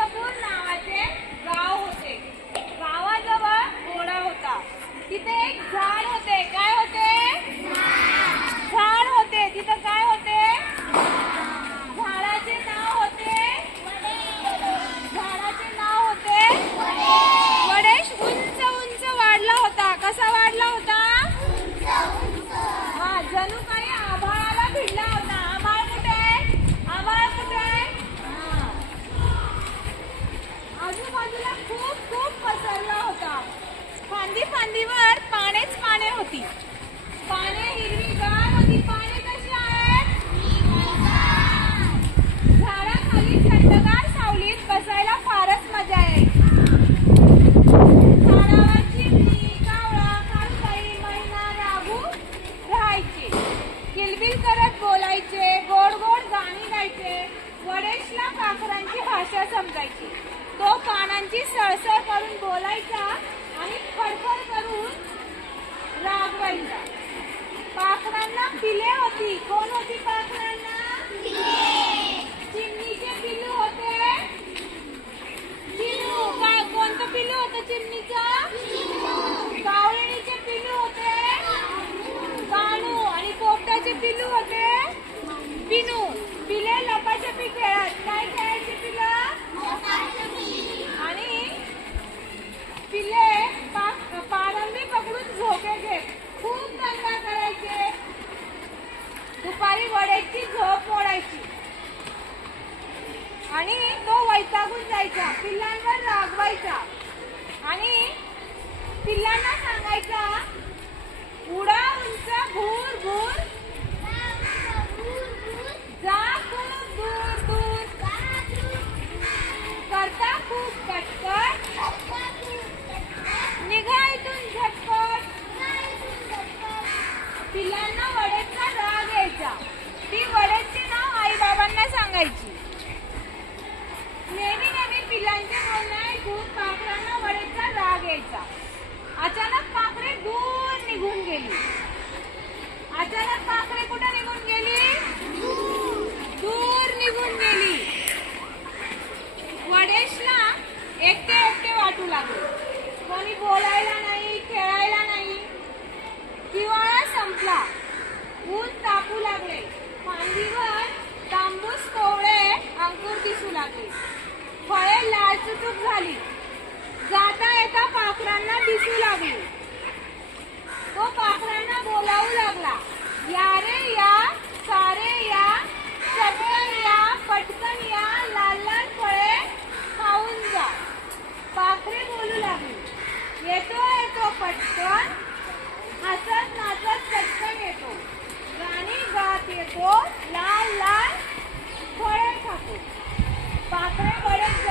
तुळजापूर नावाचे गाव होते. गावाजवळ ओढा होता. तिथे एक झाड होते. काय होते? झाड होते. तिथं काय होते? झाडाचे नाव होते वडेश. उंच उंच वाढला होता. कसा वाढला होता? हा, जणू काही आभाळाला भिडला होता. आभाळ कुठे? आभाळ कुठे? आजूबाजूला खूप खूप पसरला होता. फांदी फांदीवर पानेच पाने होती. पाने हिरवीगार होती. पाने कशी आहेत? झाडाखाली थंडगार सावलीत बसायला फारच मजा यायची. झाडावर चिमणी, कावळा, खारुताई, मैना, राघू राहायचे. किलबिल करत बोलायचे. गोड गोड गाणी गायचे. वडेशला पाखरांची भाषा समजायची. तो कानांची सळसळ करून बोलायचा आणि खडखड करून रागवायचा. पाखरांना पिले होती. कोण होती पाखरांना? चिमणीचे पिलू होते. पिलू काय? कोणतं पिलू होतं चिमणीचं? कावळीचे पिलू होते कानू. आणि पोपटाचे पिलू होते पिनू. पिले लपाछपी खेळत. काय खेळायची पिलं? आणि पिले पारंबी पकडून झोके घेत खूप दंगा करायचे. दुपारी वडेची झोप मोडायची आणि तो वैतागून जायचा. पिल्लांवर रागवायचा आणि पिल्लांना सांगायचा, उडा उंच भूर भूर, जा खूप दूर दूर, करता खूप कटकट, निघा इथून झटपट. पिल्लांना वडेचा राग यायचा. ती वडेचे नाव आई बाबांना सांगायची. नेहमी नेहमी पिल्लांचे बोलणे ऐकून पाखरांना वडेचा राग यायचा. अचानक पाखरे दूर निघून गेली. अचानक पाखरे कुठे निघून गेली? दूर निघून गेली. वडेशला एकटे एकटे वाटू लागले. कोणी बोलायला नाही, खेळायला नाही. हिवाळा संपला. ऊन तापू लागले. फांदीवर तांबूस कोवळे अंकुर दिसू लागले. फळे लालचुटूक झाली. जाता येता पाखरांना दिसू लागली. तो पाखरांना बोलावू लागला, या रे या, सारे या, चटकन या, पटकन या, लाल लाल फळे खाऊन जा. पाखरे बोलू लागली, येतो येतो पटकन, हसत नाचत चटकन येतो, गाणी गात येतो, लाल लाल फळे खातो. पाखरे बरेच